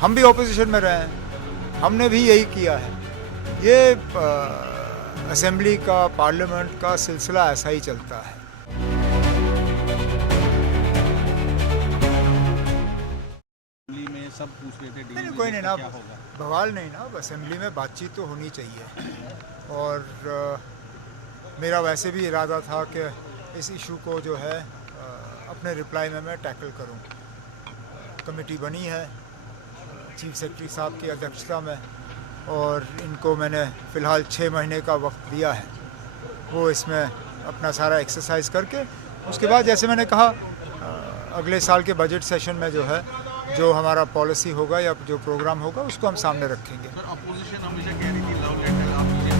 हम भी ऑपोजिशन में रहे हैं, हमने भी यही किया है। ये असेंबली का, पार्लियामेंट का सिलसिला ऐसा ही चलता है। में सब पूछ रहे थे नहीं, कोई नहीं ना, बवाल नहीं ना, असेंबली में बातचीत तो होनी चाहिए। और मेरा वैसे भी इरादा था कि इस इशू को जो है अपने रिप्लाई में मैं टैकल करूं। कमेटी बनी है चीफ सेक्रेटरी साहब की अध्यक्षता में, और इनको मैंने फ़िलहाल 6 महीने का वक्त दिया है। वो इसमें अपना सारा एक्सरसाइज करके उसके बाद जैसे मैंने कहा अगले साल के बजट सेशन में जो है, जो हमारा पॉलिसी होगा या जो प्रोग्राम होगा उसको हम सामने रखेंगे। सर, अपोजिशन हमेशा कह रही थी लव लेटर आप मुझे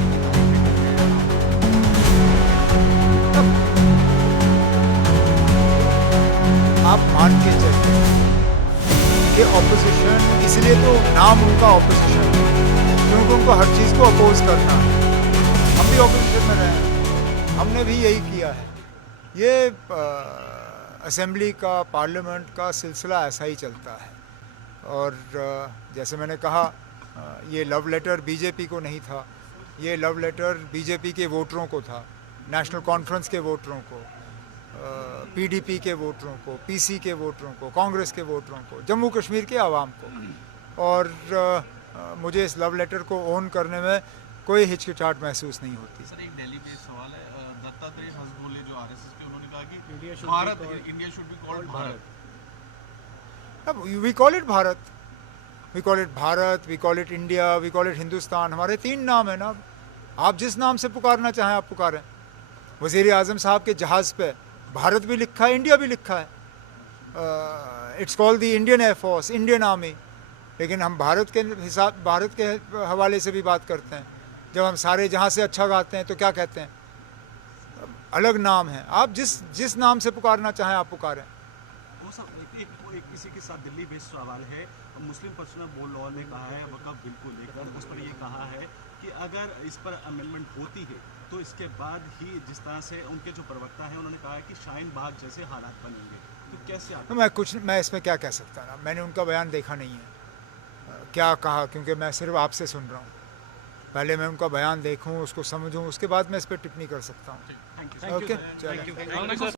आप मान के चलिए कि ऑपोजिशन, इसलिए तो नाम उनका ऑपोजिशन है क्योंकि उनको हर चीज़ को अपोज करना है। हम भी ऑपोजिशन में रहे हैं, हमने भी यही किया है। ये असेंबली का, पार्लियामेंट का सिलसिला ऐसा ही चलता है। और जैसे मैंने कहा ये लव लेटर बीजेपी को नहीं था, ये लव लेटर बीजेपी के वोटरों को था, नेशनल कॉन्फ्रेंस के वोटरों को, पीडीपी के वोटरों को, पीसी के वोटरों को, कांग्रेस के वोटरों को, जम्मू कश्मीर के आवाम को। और मुझे इस लव लेटर को ओन करने में कोई हिचकिचाहट महसूस नहीं होती। सर, एक दिल्ली बेस्ड सवाल है। दत्तात्रेय हंसबोले जो आरएसएस के, उन्होंने कहा कि India should be called Bharat. अब we call it Bharat, we call it Bharat, we call it India, we call it Hindustan. हमारे 3 नाम है ना, आप जिस नाम से पुकारना चाहें आप पुकारें। वज़ीर आज़म साहब के जहाज़ पे भारत भी लिखा है, इंडिया भी लिखा है। It's called the Indian air force, Indian army. लेकिन हम भारत के हवाले से भी बात करते हैं। जब हम सारे जहाँ से अच्छा गाते हैं तो क्या कहते हैं, अलग नाम है। आप जिस नाम से पुकारना चाहें आप पुकारें। वो सब एक किसी के साथ दिल्ली बेस्ड सवाल है। मुस्लिम पर्सनल लॉ ने कहा है वक़्फ़ बिल को लेकर, उस पर ये कहा है कि अगर इस पर अमेंडमेंट होती है तो इसके बाद ही, जिस तरह से उनके जो प्रवक्ता हैं उन्होंने कहा है कि शाहीन बाग जैसे हालात बनेंगे, तो कैसे आप मैं इसमें क्या कह सकता ना, मैंने उनका बयान देखा नहीं है क्या कहा, क्योंकि मैं सिर्फ आपसे सुन रहा हूँ। पहले मैं उनका बयान देखूँ, उसको समझूँ, उसके बाद मैं इस पर टिप्पणी कर सकता हूँ। Thank you. ओके, चलिए।